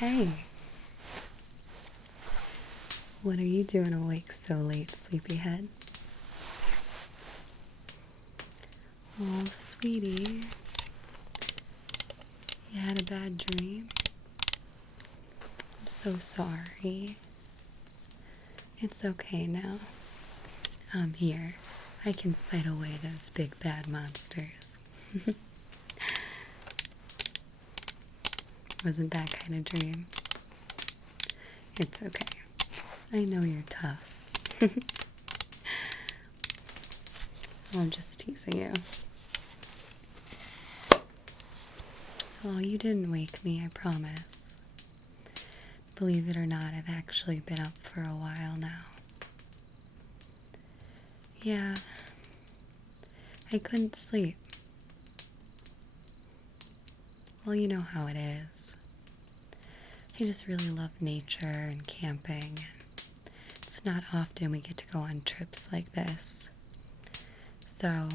Hey, what are you doing awake so late, sleepyhead? Oh, sweetie, you had a bad dream? I'm so sorry. It's okay now. I'm here. I can fight away those big bad monsters. Wasn't that kind of dream? It's okay. I know you're tough. I'm just teasing you. Oh, you didn't wake me, I promise. Believe it or not, I've actually been up for a while now. Yeah, I couldn't sleep. Well, you know how it is. I just really love nature and camping. It's not often we get to go on trips like this. So,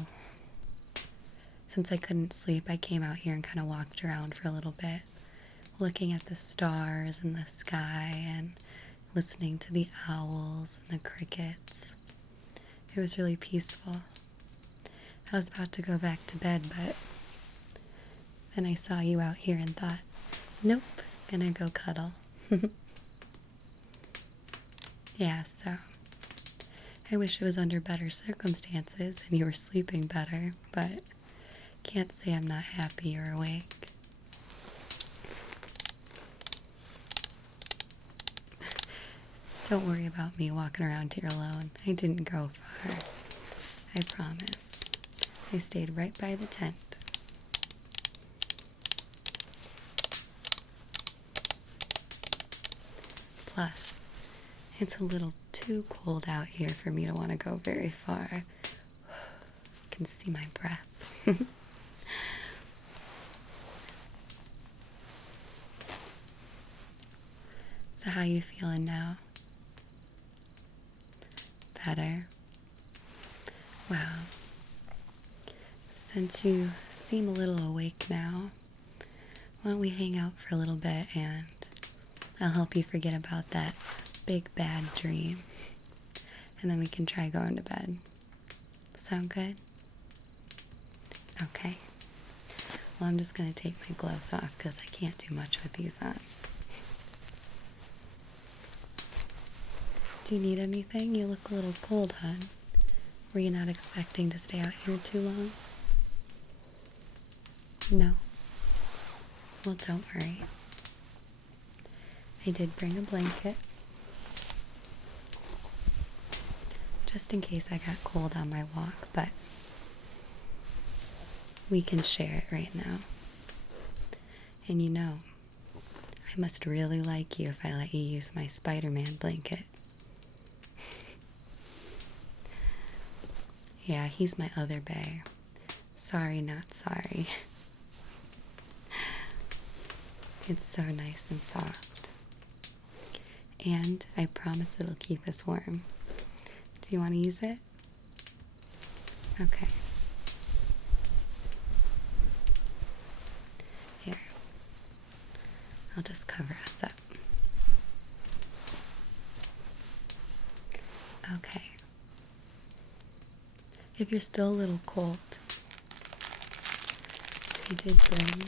since I couldn't sleep, I came out here and kind of walked around for a little bit, looking at the stars and the sky and listening to the owls and the crickets. It was really peaceful. I was about to go back to bed, but then I saw you out here and thought, nope, gonna go cuddle. Yeah, so I wish it was under better circumstances and you were sleeping better, but can't say I'm not happy you're awake. Don't worry about me walking around here alone. I didn't go far. I promise. I stayed right by the tent. Plus, it's a little too cold out here for me to want to go very far. I can see my breath. So how you feeling now? Better? Well, since you seem a little awake now, why don't we hang out for a little bit and I'll help you forget about that big bad dream. And then we can try going to bed. Sound good? Okay. Well, I'm just going to take my gloves off because I can't do much with these on. Do you need anything? You look a little cold, hon. Were you not expecting to stay out here too long? No? Well, don't worry. I did bring a blanket. Just in case I got cold on my walk, but we can share it right now. And you know, I must really like you if I let you use my Spider-Man blanket. Yeah, he's my other bae. Sorry, not sorry. It's so nice and soft. And I promise it'll keep us warm. Do you want to use it? Okay. Here. I'll just cover us up. Okay. If you're still a little cold, I did bring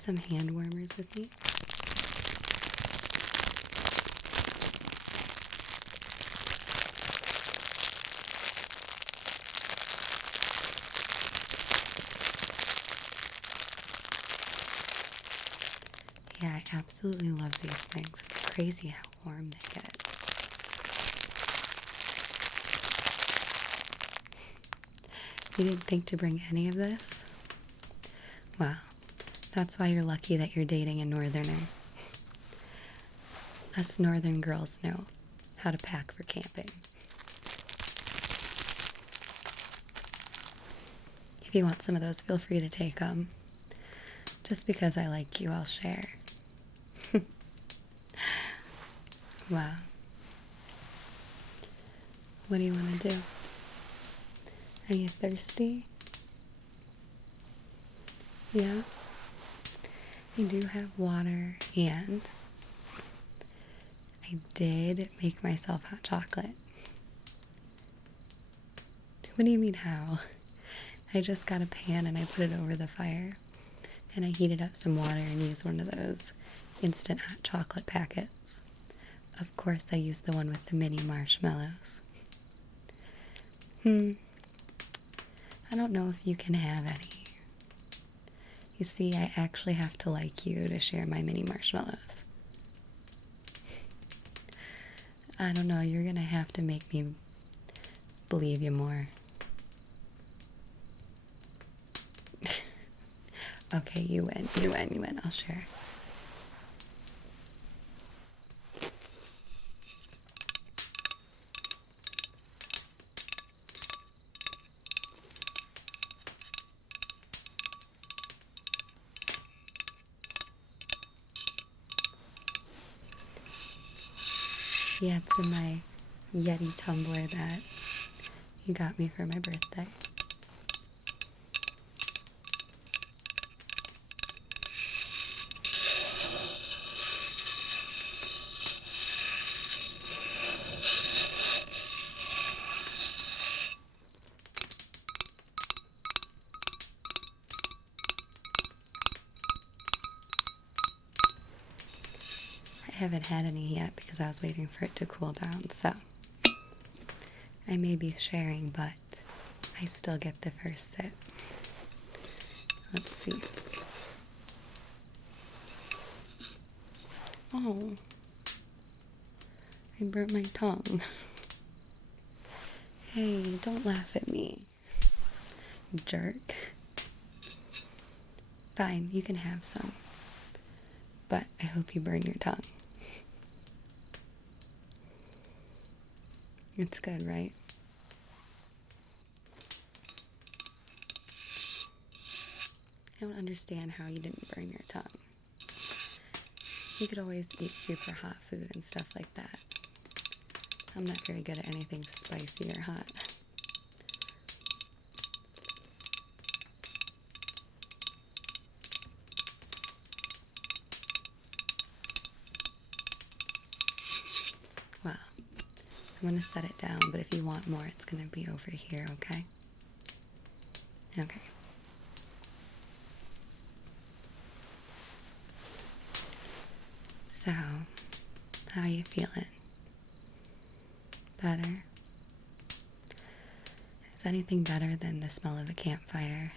some hand warmers with me. Yeah, I absolutely love these things. It's crazy how warm they get. You didn't think to bring any of this? Well, that's why you're lucky that you're dating a northerner. Us northern girls know how to pack for camping. If you want some of those, feel free to take them. Just because I like you, I'll share. Wow. What do you want to do? Are you thirsty? Yeah? We do have water, and I did make myself hot chocolate. What do you mean how? I just got a pan and I put it over the fire, and I heated up some water and used one of those instant hot chocolate packets. Of course, I used the one with the mini marshmallows. I don't know if you can have any. You see, I actually have to like you to share my mini marshmallows. I don't know, you're gonna have to make me believe you more. Okay, you win, I'll share. Yeah, it's in my Yeti tumbler that you got me for my birthday. I haven't had any yet because I was waiting for it to cool down, so I may be sharing, but I still get the first sip. Let's see. Oh, I burnt my tongue. Hey, don't laugh at me, jerk. Fine, you can have some, but I hope you burn your tongue. It's good, right? I don't understand how you didn't burn your tongue. You could always eat super hot food and stuff like that. I'm not very good at anything spicy or hot. Well, I'm going to set it down, but if you want more, it's going to be over here, okay? Okay. So, how are you feeling? Better? Is anything better than the smell of a campfire?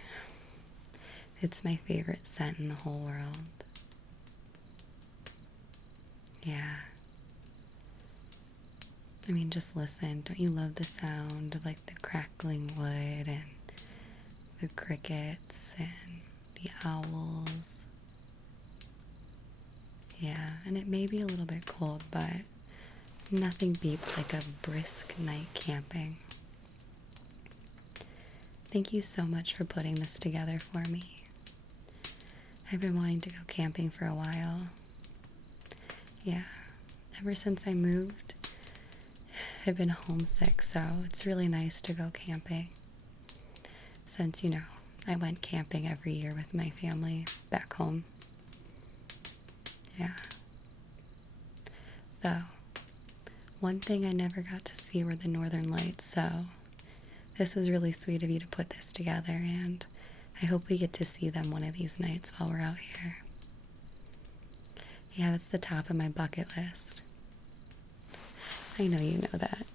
It's my favorite scent in the whole world. Yeah. I mean, just listen. Don't you love the sound of like the crackling wood and the crickets and the owls? Yeah, and it may be a little bit cold, but nothing beats like a brisk night camping. Thank you so much for putting this together for me. I've been wanting to go camping for a while. Yeah, ever since I moved, I've been homesick, so it's really nice to go camping. Since, I went camping every year with my family back home. Yeah. Though, one thing I never got to see were the northern lights, so this was really sweet of you to put this together, and I hope we get to see them one of these nights while we're out here. Yeah, that's the top of my bucket list. I know you know that.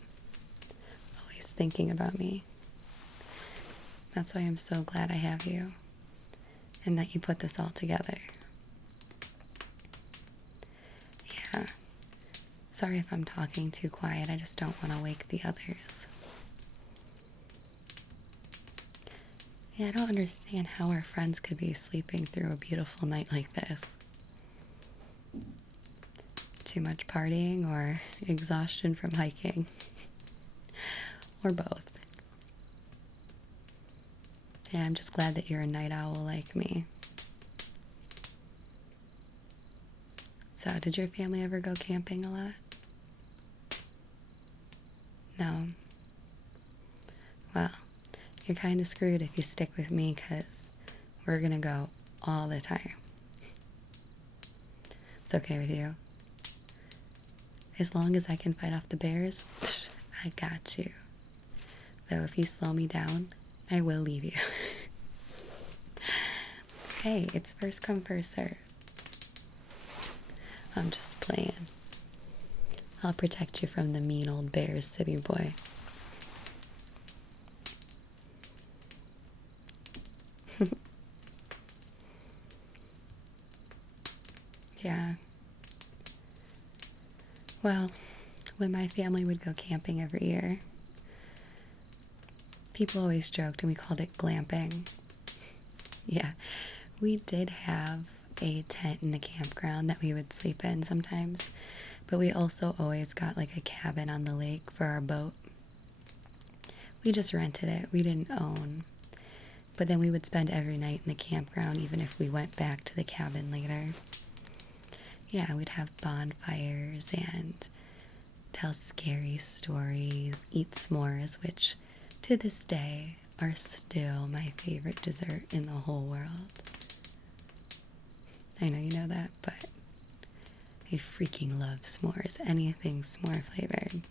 Always thinking about me. That's why I'm so glad I have you, and that you put this all together. Yeah. Sorry if I'm talking too quiet. I just don't want to wake the others. Yeah, I don't understand how our friends could be sleeping through a beautiful night like this. Too much partying or exhaustion from hiking? Or both. Yeah, I'm just glad that you're a night owl like me. So, did your family ever go camping a lot? No. Well, you're kind of screwed if you stick with me, because we're gonna go all the time. It's okay with you. As long as I can fight off the bears, I got you. Though if you slow me down, I will leave you. Hey, it's first come, first serve. I'm just playing. I'll protect you from the mean old bears, city boy. Yeah. Well, when my family would go camping every year, people always joked and we called it glamping. Yeah, we did have a tent in the campground that we would sleep in sometimes, but we also always got like a cabin on the lake for our boat. We just rented it, we didn't own. But then we would spend every night in the campground even if we went back to the cabin later. Yeah, we'd have bonfires and tell scary stories, eat s'mores, which to this day are still my favorite dessert in the whole world. I know you know that, but I freaking love s'mores. Anything s'more flavored.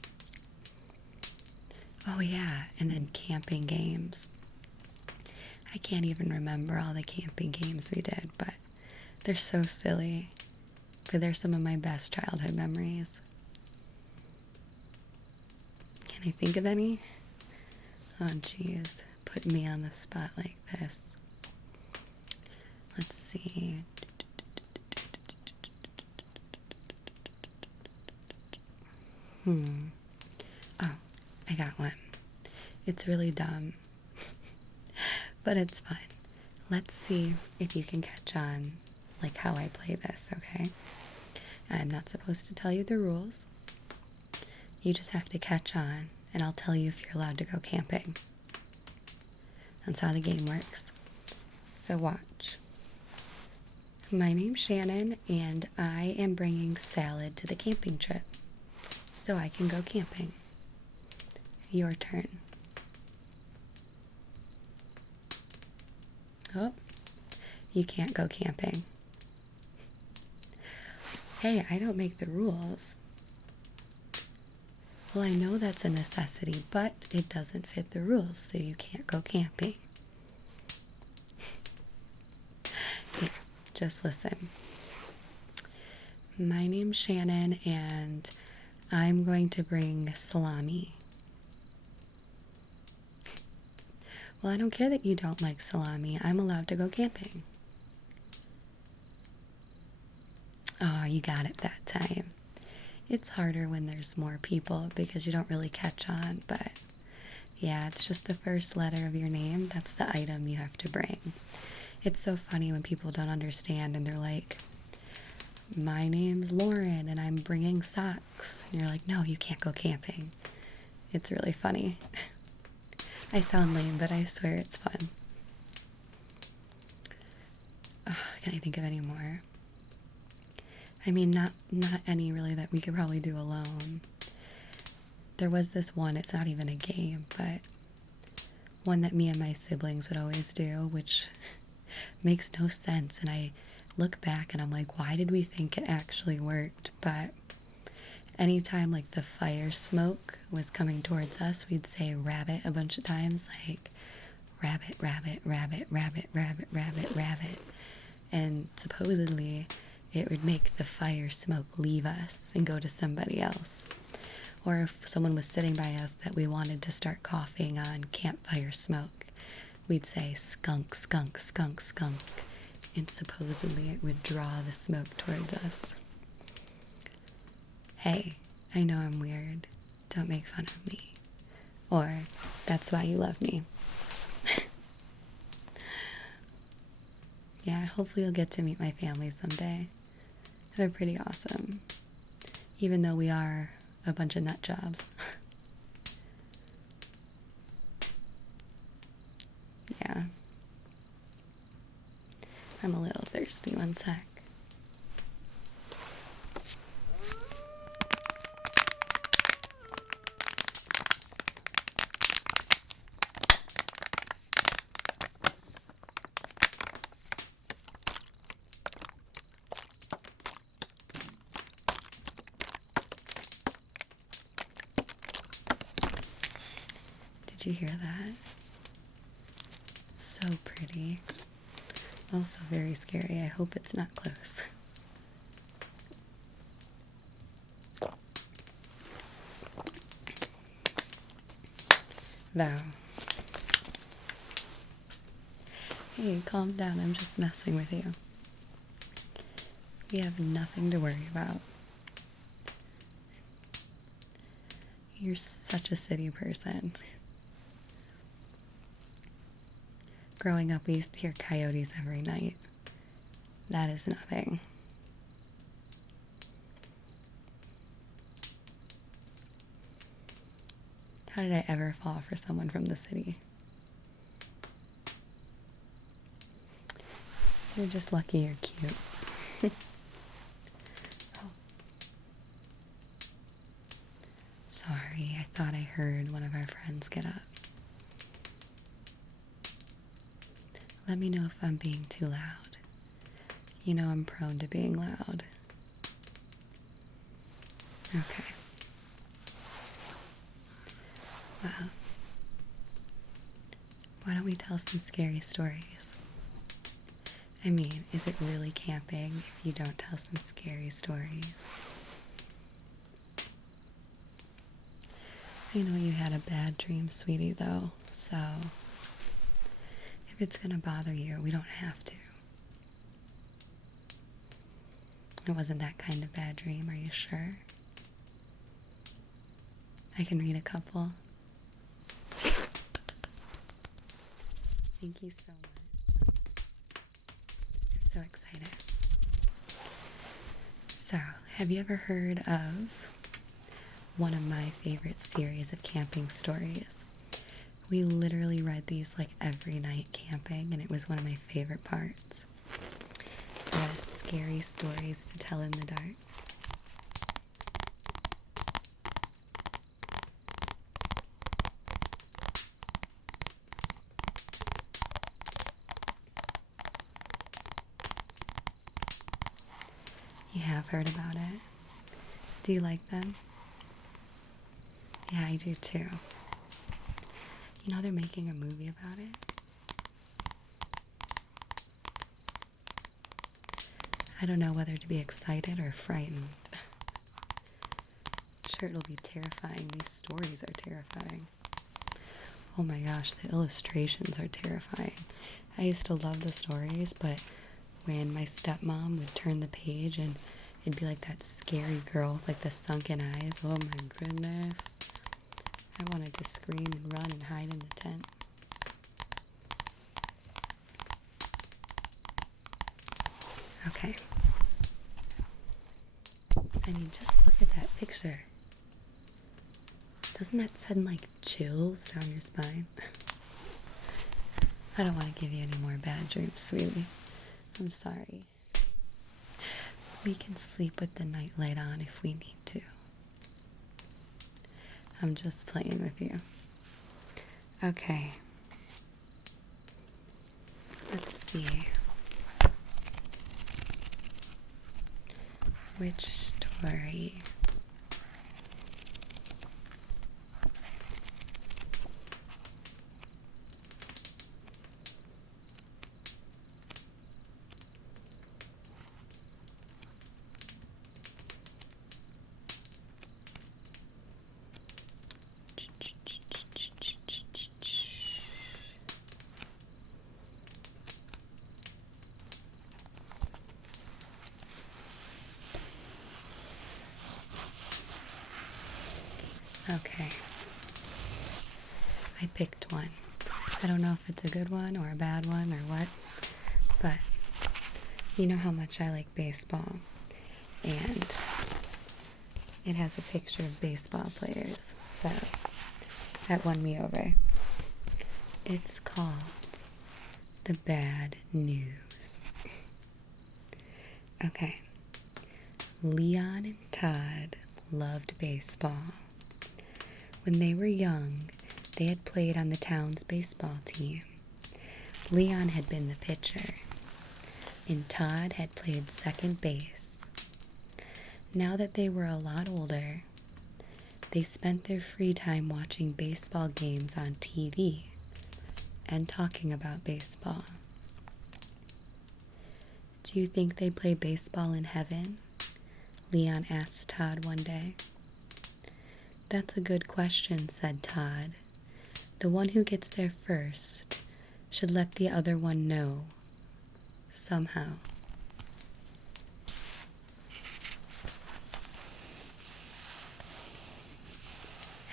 Oh yeah, and then camping games. I can't even remember all the camping games we did, but they're so silly. But they're some of my best childhood memories. Can I think of any? Oh jeez, putting me on the spot like this. Let's see. Oh, I got one. It's really dumb, but it's fun. Let's see if you can catch on, like how I play this, okay? I'm not supposed to tell you the rules. You just have to catch on, and I'll tell you if you're allowed to go camping. That's how the game works. So watch. My name's Shannon, and I am bringing salad to the camping trip, so I can go camping. Your turn. Oh, you can't go camping. Hey, I don't make the rules. Well, I know that's a necessity, but it doesn't fit the rules, so you can't go camping. Here, just listen. My name's Shannon, and I'm going to bring salami. Well, I don't care that you don't like salami. I'm allowed to go camping. Oh, you got it that time. It's harder when there's more people because you don't really catch on, but yeah, it's just the first letter of your name. That's the item you have to bring. It's so funny when people don't understand and they're like, my name's Lauren and I'm bringing socks. And you're like, no, you can't go camping. It's really funny. I sound lame, but I swear it's fun. Can I think of any more? I mean, not any really that we could probably do alone. There was this one, it's not even a game, but one that me and my siblings would always do, which makes no sense. And I look back and I'm like, why did we think it actually worked? But anytime like the fire smoke was coming towards us, we'd say rabbit a bunch of times, like rabbit, rabbit, rabbit, rabbit, rabbit, rabbit, rabbit. And supposedly it would make the fire smoke leave us and go to somebody else. Or if someone was sitting by us that we wanted to start coughing on campfire smoke, we'd say skunk, skunk, skunk, skunk. And supposedly it would draw the smoke towards us. Hey, I know I'm weird. Don't make fun of me. Or, that's why you love me. Yeah, hopefully you'll get to meet my family someday. They're pretty awesome. Even though we are a bunch of nut jobs. Yeah. I'm a little thirsty, one sec. Did you hear that? So pretty. Also very scary. I hope it's not close. Though. Hey, calm down. I'm just messing with you. We have nothing to worry about. You're such a city person. Growing up, we used to hear coyotes every night. That is nothing. How did I ever fall for someone from the city? You're just lucky you're cute. Oh. Sorry, I thought I heard one of our friends get up. Let me know if I'm being too loud. You know I'm prone to being loud. Okay. Well, why don't we tell some scary stories? I mean, is it really camping if you don't tell some scary stories? I know you had a bad dream, sweetie, though, so if it's gonna bother you, we don't have to. It wasn't that kind of bad dream, are you sure? I can read a couple. Thank you so much. I'm so excited. So, have you ever heard of one of my favorite series of camping stories? We literally read these like every night camping, and it was one of my favorite parts. Scary stories to tell in the dark. You have heard about it? Do you like them? Yeah, I do too. You know they're making a movie about it? I don't know whether to be excited or frightened. I'm sure it'll be terrifying. These stories are terrifying. Oh my gosh, the illustrations are terrifying. I used to love the stories, but when my stepmom would turn the page and it'd be like that scary girl with like the sunken eyes. Oh my goodness. I wanted to scream and run and hide in the tent. Okay. I mean, just look at that picture. Doesn't that send like chills down your spine? I don't want to give you any more bad dreams, sweetie. I'm sorry. We can sleep with the nightlight on if we need to. I'm just playing with you. Okay. Let's see. Which story? Okay. I picked one. I don't know if it's a good one or a bad one or what, but you know how much I like baseball, and it has a picture of baseball players, so that won me over. It's called The Bad News. Okay. Lyon and Todd loved baseball. When they were young, they had played on the town's baseball team. Lyon had been the pitcher, and Todd had played second base. Now that they were a lot older, They spent their free time watching baseball games on TV and talking about baseball. Do you think they play baseball in heaven? Lyon asked Todd one day. That's a good question, said Todd. The one who gets there first should let the other one know, somehow.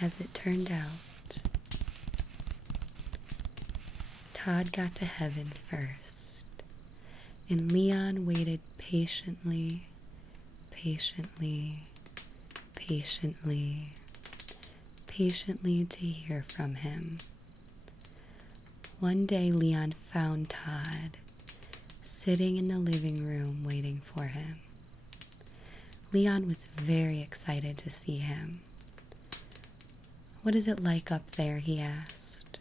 As it turned out, Todd got to heaven first, and Lyon waited patiently, patiently to hear from him. One day Lyon found Todd sitting in the living room waiting for him. Lyon was very excited to see him. What is it like up there? He asked.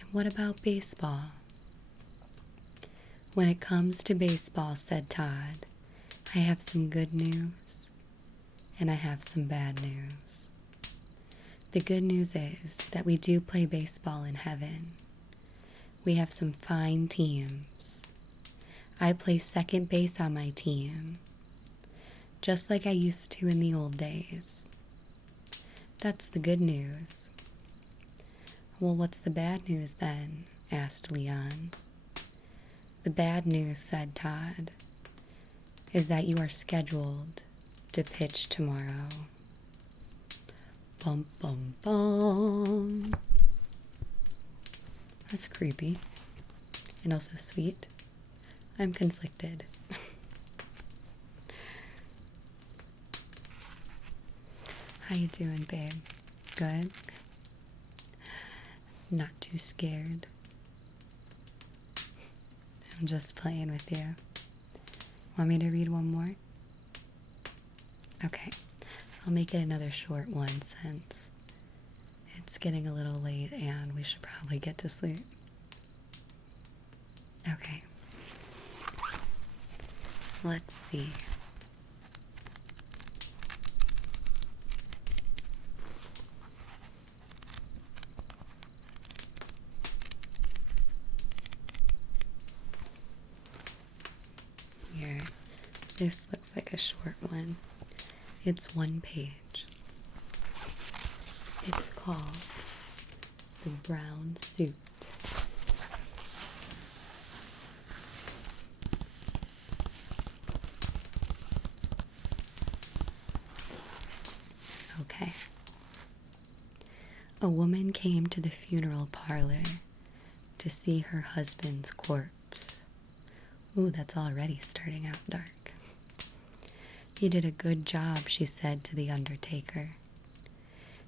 And what about baseball? When it comes to baseball, said Todd, I have some good news and I have some bad news. The good news is that we do play baseball in heaven. We have some fine teams. I play second base on my team, just like I used to in the old days. That's the good news. Well, what's the bad news then? Asked Lyon. The bad news, said Todd, is that you are scheduled to pitch tomorrow. Bum, bum, bum. That's creepy and also sweet. I'm conflicted. How you doing, babe? Good? Not too scared. I'm just playing with you. Want me to read one more? Okay. I'll make it another short one since it's getting a little late and we should probably get to sleep. Okay. Let's see. Here. This looks like a short one. It's one page. It's called The Brown Suit. Okay. A woman came to the funeral parlor to see her husband's corpse. Ooh, that's already starting out dark. He did a good job, she said to the undertaker.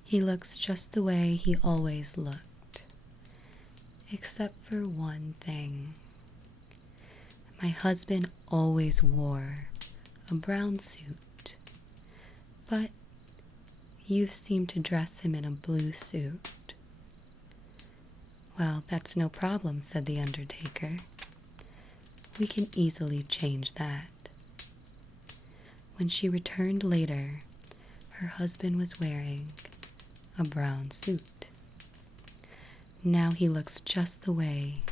He looks just the way he always looked, except for one thing. My husband always wore a brown suit, but you seem to dress him in a blue suit. Well, that's no problem, said the undertaker. We can easily change that. When she returned later, her husband was wearing a brown suit. Now he looks just the way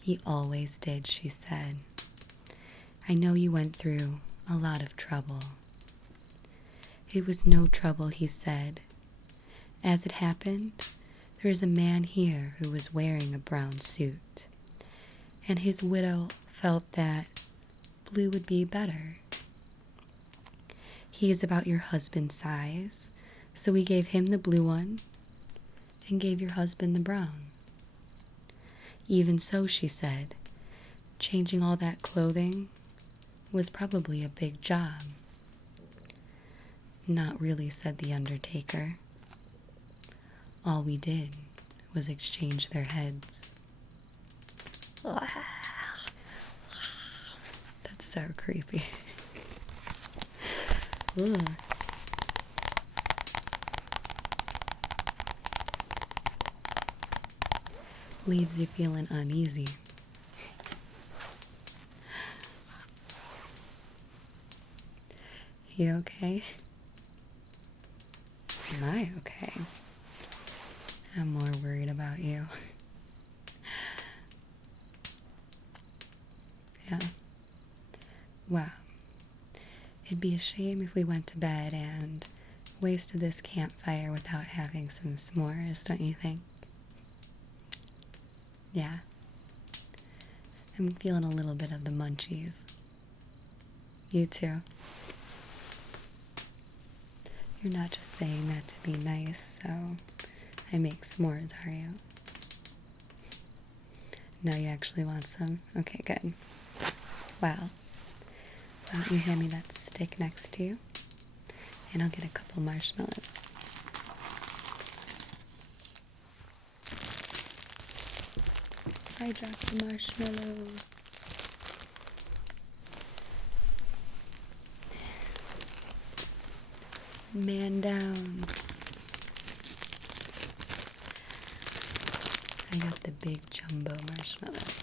he always did, she said. I know you went through a lot of trouble. It was no trouble, he said. As it happened, there is a man here who was wearing a brown suit, and his widow felt that blue would be better. He is about your husband's size, so we gave him the blue one and gave your husband the brown. Even so, she said, changing all that clothing was probably a big job. Not really, said the undertaker. All we did was exchange their heads. That's so creepy. Ugh. Leaves you feeling uneasy. You okay? Am I okay? I'm more worried about you. Yeah. Wow. It'd be a shame if we went to bed and wasted this campfire without having some s'mores, don't you think? Yeah. I'm feeling a little bit of the munchies. You too. You're not just saying that to be nice, so I make s'mores, are you? No, you actually want some? Okay, good. Well, why don't you hand me that stick next to you, and I'll get a couple marshmallows. I dropped the marshmallow. Man down. I got the big jumbo marshmallows.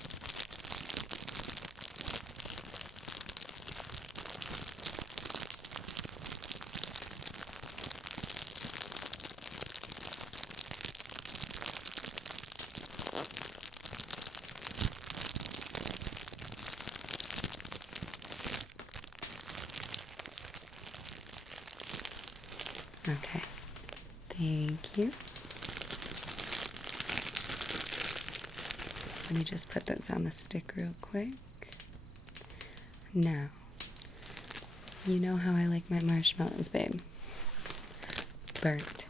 Okay, thank you. Let me just put those on the stick real quick. Now, you know how I like my marshmallows, babe. Burnt.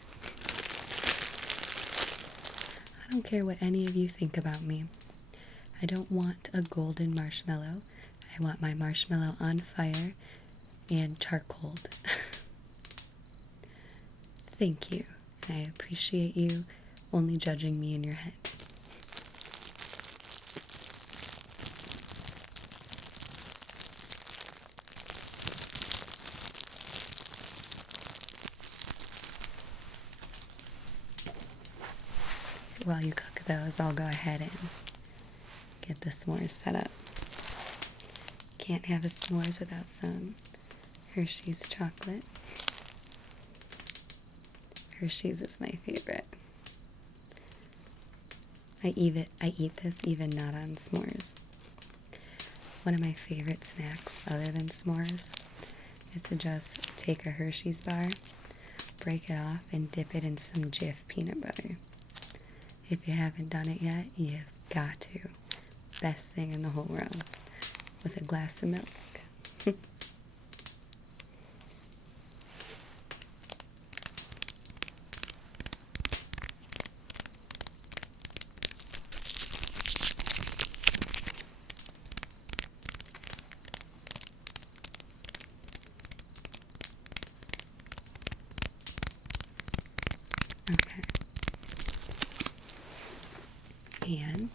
I don't care what any of you think about me. I don't want a golden marshmallow. I want my marshmallow on fire and charcoaled. Thank you. I appreciate you only judging me in your head. While you cook those, I'll go ahead and get the s'mores set up. Can't have a s'mores without some Hershey's chocolate. Hershey's is my favorite. I eat this even not on s'mores. One of my favorite snacks other than s'mores is to just take a Hershey's bar, break it off, and dip it in some Jif peanut butter. If you haven't done it yet, you've got to. Best thing in the whole world. With a glass of milk. Okay. And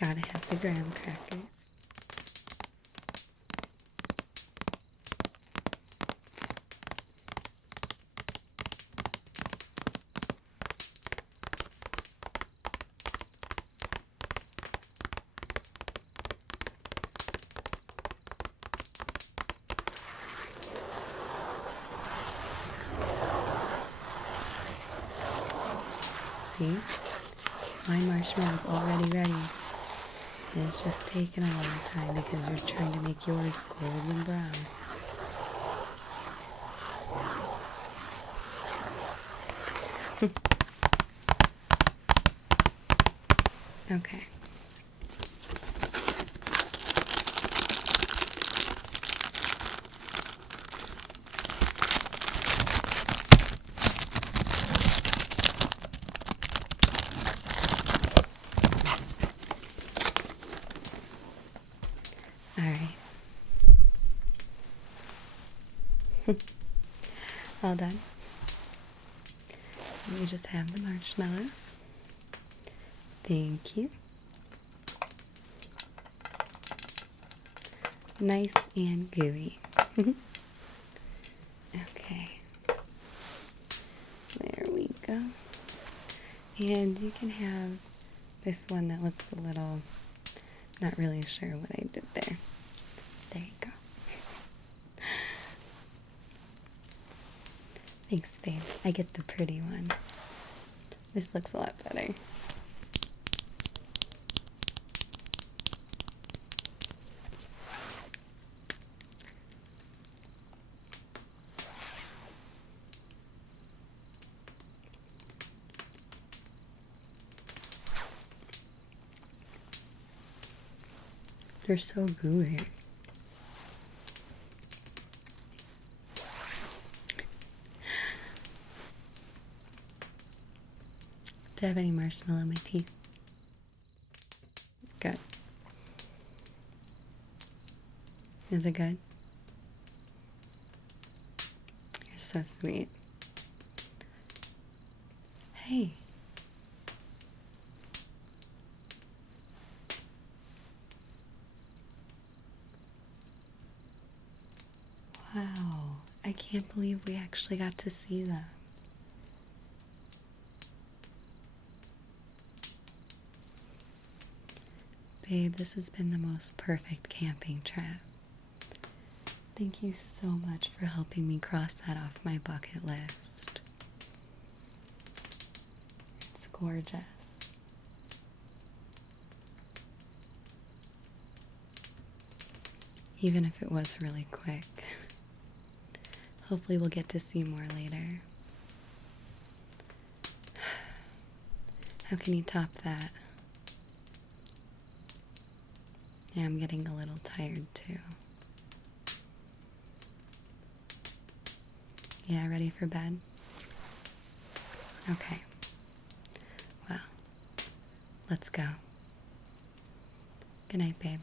gotta have the graham crackers. See? My marshmallow's already ready. And it's just taking a long time because you're trying to make yours golden brown. Okay. All done. Let me just have the marshmallows. Thank you. Nice and gooey. Okay. There we go. And you can have this one that looks a little, not really sure what I did there. There you go. Thanks, babe. I get the pretty one. This looks a lot better. They're so gooey. Do I have any marshmallow in my teeth? Good. Is it good? You're so sweet. Hey. Wow. I can't believe we actually got to see them. Babe, this has been the most perfect camping trip. Thank you so much for helping me cross that off my bucket list. It's gorgeous. Even if it was really quick. Hopefully we'll get to see more later. How can you top that? Yeah, I'm getting a little tired too. Yeah, ready for bed? Okay. Well, let's go. Good night, babe.